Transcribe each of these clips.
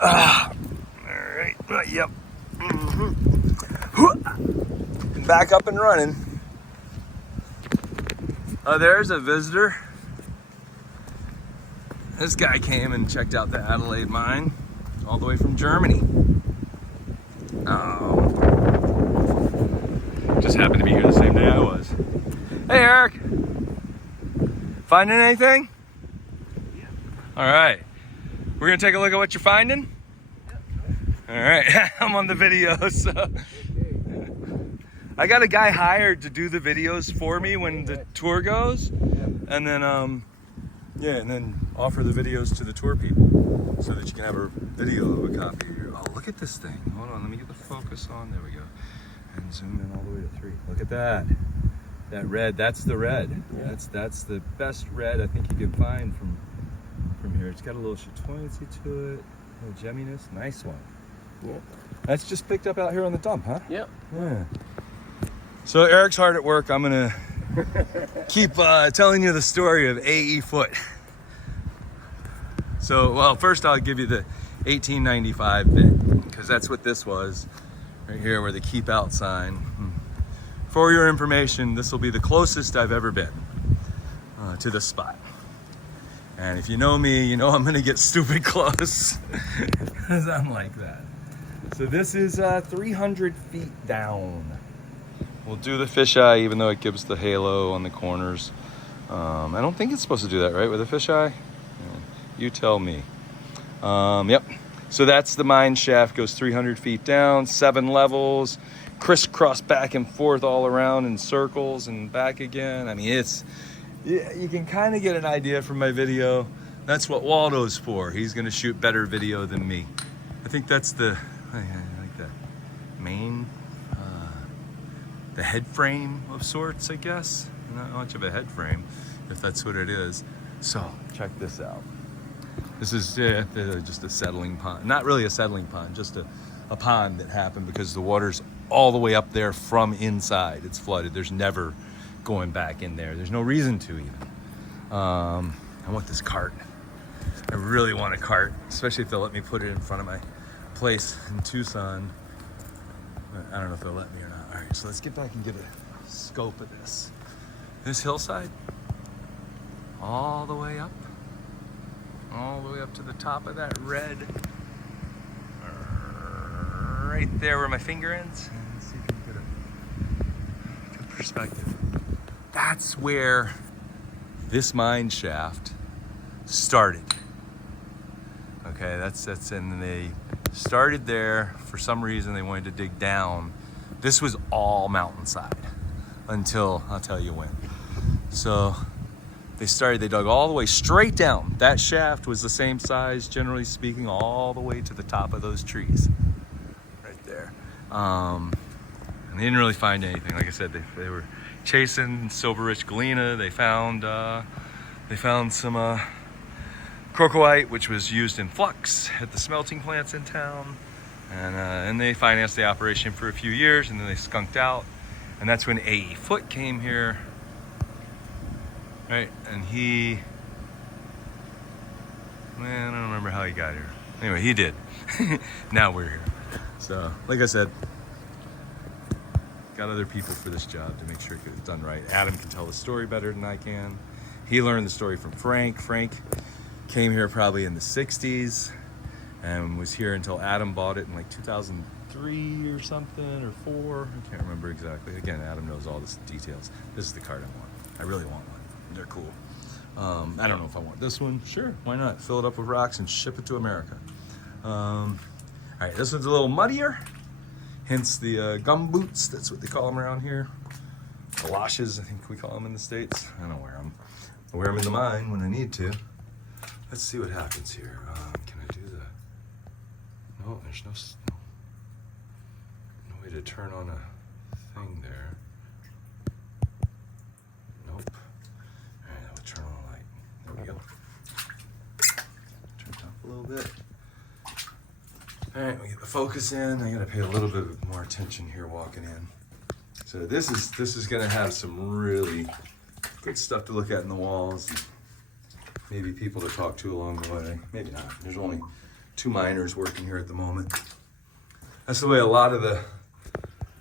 All right, yep. Back up and running. There's a visitor. This guy came and checked out the Adelaide Mine all the way from Germany. Just happened to be here the same day I was. Hey, Eric. Finding anything? Yeah. All right. We're gonna take a look at what you're finding? Yeah. All right. I'm on the video, so. I got a guy hired to do the videos for me when the tour goes. And then, and then offer the videos to the tour people so that you can have a video of a copy here. Oh, look at this thing. Hold on, let me get the focus on. There we go. And zoom in all the way to 3. Look at that. That red, that's the red. Yeah. That's the best red I think you can find from here. It's got a little chatoyancy to it, a little gemminess. Nice one. Yeah. That's just picked up out here on the dump, huh? Yep. Yeah. So Eric's hard at work. I'm gonna keep telling you the story of AE Foot. So, well, first I'll give you the 1895 bit, because that's what this was, right here where the keep out sign. For your information, this will be the closest I've ever been to this spot. And if you know me, you know I'm gonna get stupid close, because I'm like that. So this is 300 feet down. We'll do the fisheye, even though it gives the halo on the corners. I don't think it's supposed to do that, right, with a fisheye? You tell me. Yep. So that's the mine shaft, goes 300 feet down, 7 levels, crisscross back and forth all around in circles and back again. I mean, you can kind of get an idea from my video. That's what Waldo's for. He's gonna shoot better video than me. I think that's I like the main, the head frame of sorts, I guess. Not much of a head frame, if that's what it is. So check this out. This is just a settling pond. Not really a settling pond, just a pond that happened because the water's all the way up there from inside. It's flooded. There's never going back in there. There's no reason to even. I want this cart. I really want a cart, especially if they'll let me put it in front of my place in Tucson. But I don't know if they'll let me or not. All right, so let's get back and get a scope of this. This hillside, all the way up to the top of that red, right there where my finger ends. Let's see if we can get a good perspective. That's where this mine shaft started. Okay, and they started there. For some reason, they wanted to dig down. This was all mountainside until, I'll tell you when. So they dug all the way straight down. That shaft was the same size, generally speaking, all the way to the top of those trees right there. And they didn't really find anything. Like I said, they were chasing silver-rich galena. They found some crocoite, which was used in flux at the smelting plants in town. And they financed the operation for a few years, and then they skunked out. And that's when AE Foot came here. Right, and I don't remember how he got here. Anyway, he did. Now we're here. So, like I said, got other people for this job to make sure it's done right. Adam can tell the story better than I can. He learned the story from Frank. Frank came here probably in the 60s and was here until Adam bought it in like 2003 or something, or 4. I can't remember exactly. Again, Adam knows all the details. This is the card I want. I really want one. They're cool. I don't know if I want this one. Sure, why not? Fill it up with rocks and ship it to America. All right, this one's a little muddier, hence the gum boots. That's what they call them around here. Galoshes, I think we call them in the States. I don't wear them. I wear them in the mine when I need to. Let's see what happens here. Can I do the... No, there's no way to turn on a thing there. Nope. All right, I'll turn on the light. There we go. Turn it up a little bit. All right, we get the focus in. I gotta pay a little bit more attention here walking in. So this is gonna have some really good stuff to look at in the walls. Maybe people to talk to along the way. Maybe not. There's only 2 miners working here at the moment. That's the way a lot of the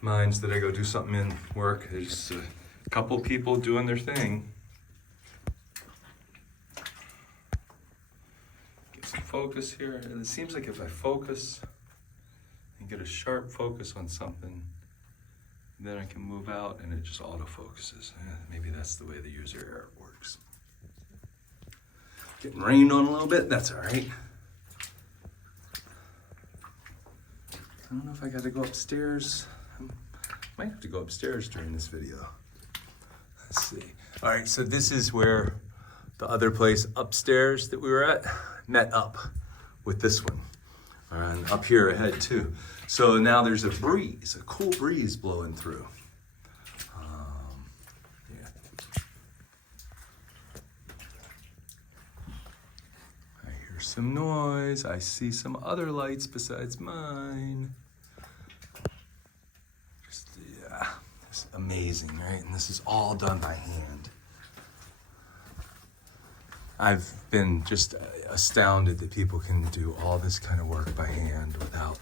mines that I go do something in work. There's a couple people doing their thing. Get some focus here. And it seems like if I focus and get a sharp focus on something, then I can move out and it just autofocuses. Maybe that's the way the user error works. Getting rained on a little bit, that's all right. I don't know if I got to go upstairs. I might have to go upstairs during this video. Let's see. All right, so this is where the other place upstairs that we were at met up with this one. And up here ahead too. So now there's a breeze, a cool breeze blowing through. Yeah. I hear some noise. I see some other lights besides mine. Just, yeah, it's amazing, right? And this is all done by hand. I've been just astounded that people can do all this kind of work by hand without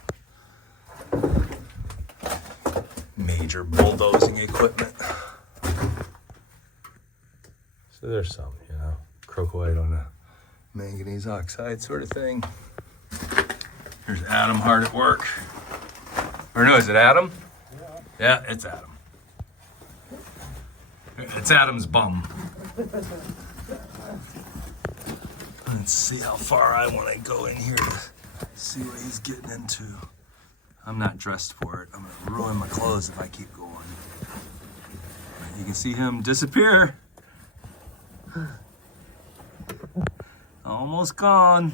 major bulldozing equipment. So there's some, you know, crocoite on a manganese oxide sort of thing. Here's Adam hard at work. Or no, is it Adam? Yeah, it's Adam. It's Adam's bum. Let's see how far I want to go in here to see what he's getting into. I'm not dressed for it. I'm going to ruin my clothes if I keep going. You can see him disappear. Almost gone.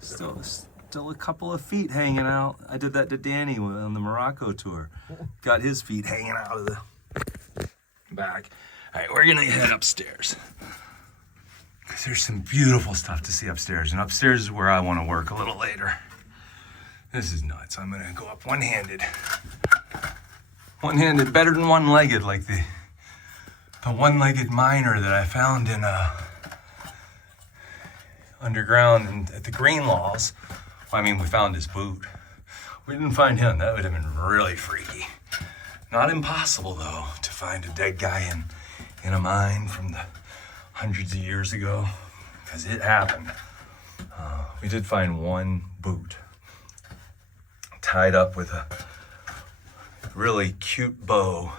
Still a couple of feet hanging out. I did that to Danny on the Morocco tour. Got his feet hanging out of the back. All right, we're going to head upstairs. Because there's some beautiful stuff to see upstairs. And upstairs is where I want to work a little later. This is nuts. I'm going to go up one-handed. One-handed, better than one-legged, like the one-legged miner that I found in underground and at the Greenlaws. Well, I mean, we found his boot. We didn't find him. That would have been really freaky. Not impossible, though, to find a dead guy in a mine from the hundreds of years ago, because it happened. We did find one boot tied up with a really cute bow,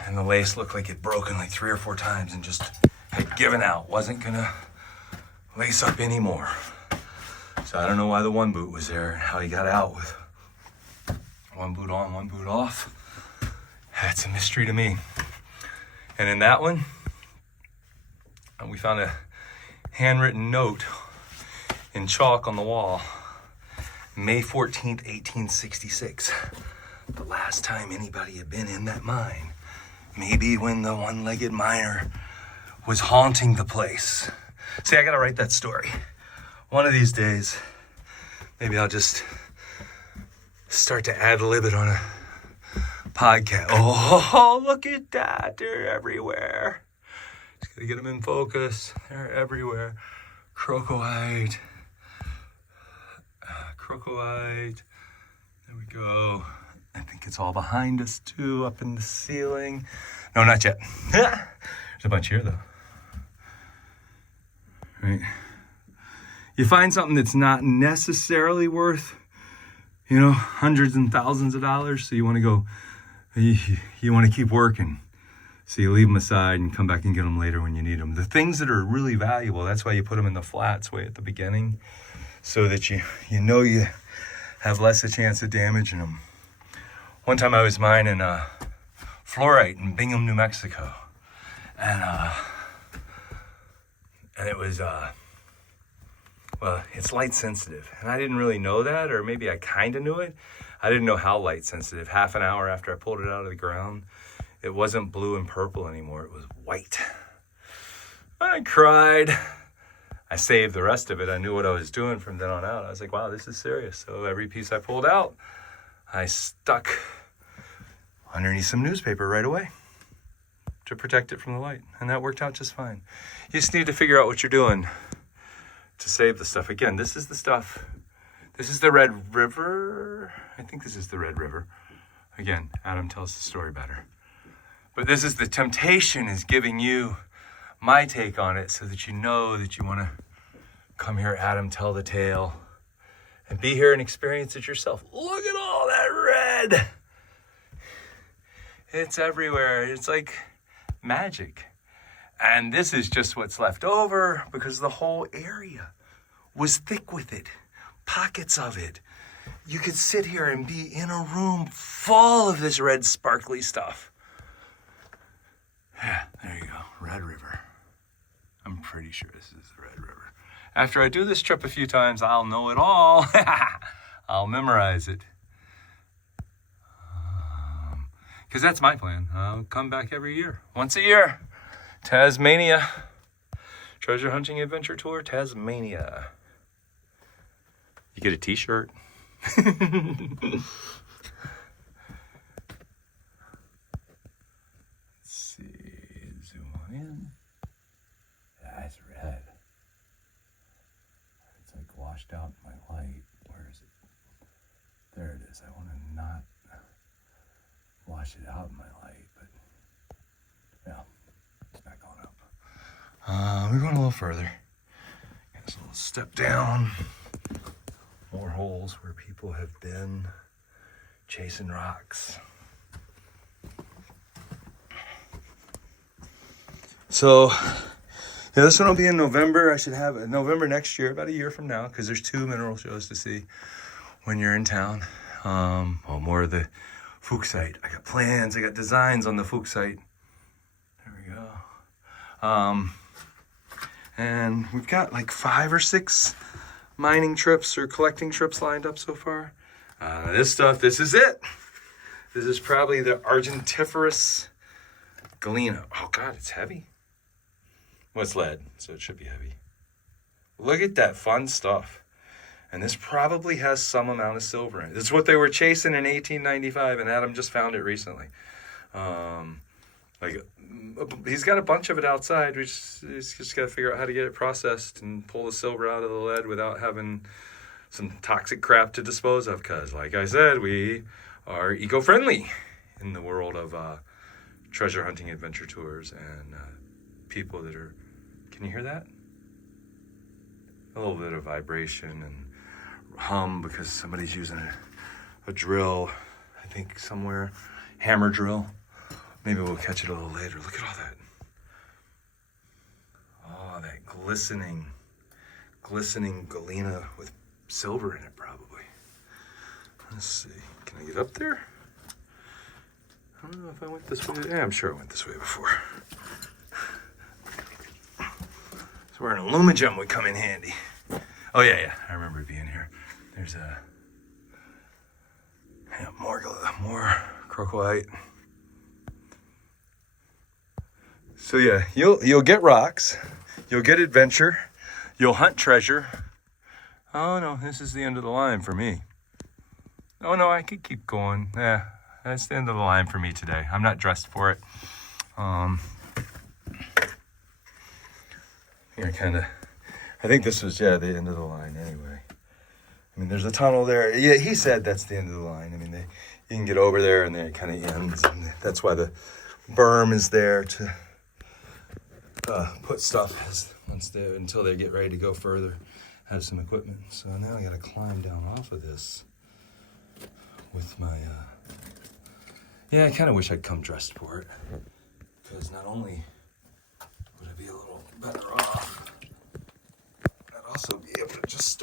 and the lace looked like it broken like 3 or 4 times and just had given out, wasn't gonna lace up anymore. So I don't know why the one boot was there and how he got out with one boot on, one boot off. That's a mystery to me. And in that one, we found a handwritten note in chalk on the wall. May 14th, 1866. The last time anybody had been in that mine. Maybe when the one-legged miner was haunting the place. See, I gotta write that story. One of these days, maybe I'll just start to ad-lib it on a podcast. Oh, look at that. They're everywhere. Just gotta get them in focus. They're everywhere. Crocoite. There we go. I think it's all behind us too, up in the ceiling. No, not yet. There's a bunch here though. Right. You find something that's not necessarily worth, hundreds and thousands of dollars. So you want to go, you want to keep working. So you leave them aside and come back and get them later when you need them. The things that are really valuable, that's why you put them in the flats way at the beginning, so that you have less a chance of damaging them. One time I was mining fluorite in Bingham, New Mexico. And it was, it's light sensitive. And I didn't really know that, or maybe I kind of knew it. I didn't know how light sensitive. Half an hour after I pulled it out of the ground, it wasn't blue and purple anymore. It was white. I cried. I saved the rest of it. I knew what I was doing from then on out. I was like, wow, this is serious. So every piece I pulled out, I stuck underneath some newspaper right away to protect it from the light. And that worked out just fine. You just need to figure out what you're doing to save the stuff. Again, this is the stuff. This is the Red River. I think this is the Red River. Again, Adam tells the story better. But this is the temptation, is giving you my take on it so that you know that you want to come hear Adam tell the tale and be here and experience it yourself. Look at all that red. It's everywhere. It's like magic. And this is just what's left over because the whole area was thick with it. Pockets of it. You could sit here and be in a room full of this red sparkly stuff. Yeah, there you go. Red River. I'm pretty sure this is the Red River. After I do this trip a few times, I'll know it all. I'll memorize it. Because that's my plan. I'll come back every year. Once a year. Tasmania. Treasure Hunting Adventure Tour, Tasmania. You get a t-shirt. Let's see. Zoom on in. That's red. It's like washed out in my light. Where is it? There it is. I want to not wash it out in my light, but yeah, it's not going up. We're going a little further. Got this little step down. More holes where people have been chasing rocks. So, yeah, this one will be in November. I should have it November next year, about a year from now, because there's 2 mineral shows to see when you're in town. Well, more of the Fuchs site. I got plans, I got designs on the Fuchs site. There we go. And we've got like 5 or 6 mining trips or collecting trips lined up so far. This is it. This is probably the Argentiferous galena. Oh God, it's heavy. Well, it's lead, so it should be heavy. Look at that fun stuff. And this probably has some amount of silver in it. This is what they were chasing in 1895, and Adam just found it recently. He's got a bunch of it outside. He's just got to figure out how to get it processed and pull the silver out of the lead without having some toxic crap to dispose of. Because, like I said, we are eco-friendly in the world of treasure hunting adventure tours and people that are... Can you hear that? A little bit of vibration and hum because somebody's using a drill, I think somewhere, hammer drill. Maybe we'll catch it a little later. Look at all that. Oh, that glistening galena with silver in it, probably. Let's see. Can I get up there? I don't know if I went this way. Yeah, I'm sure I went this way before. So where an Illumigem would come in handy. Oh, yeah. I remember being here. There's more crocoite. So yeah, you'll get rocks, you'll get adventure, you'll hunt treasure. Oh no, this is the end of the line for me. Oh no, I could keep going. Yeah, that's the end of the line for me today. I'm not dressed for it. I think this was, the end of the line anyway. I mean, there's a tunnel there. Yeah, he said that's the end of the line. I mean, you can get over there and then it kind of ends. And that's why the berm is there to put stuff until they get ready to go further, have some equipment. So now I got to climb down off of this with my, I kind of wish I'd come dressed for it, because not only would I be a little better off, I'd also be able to just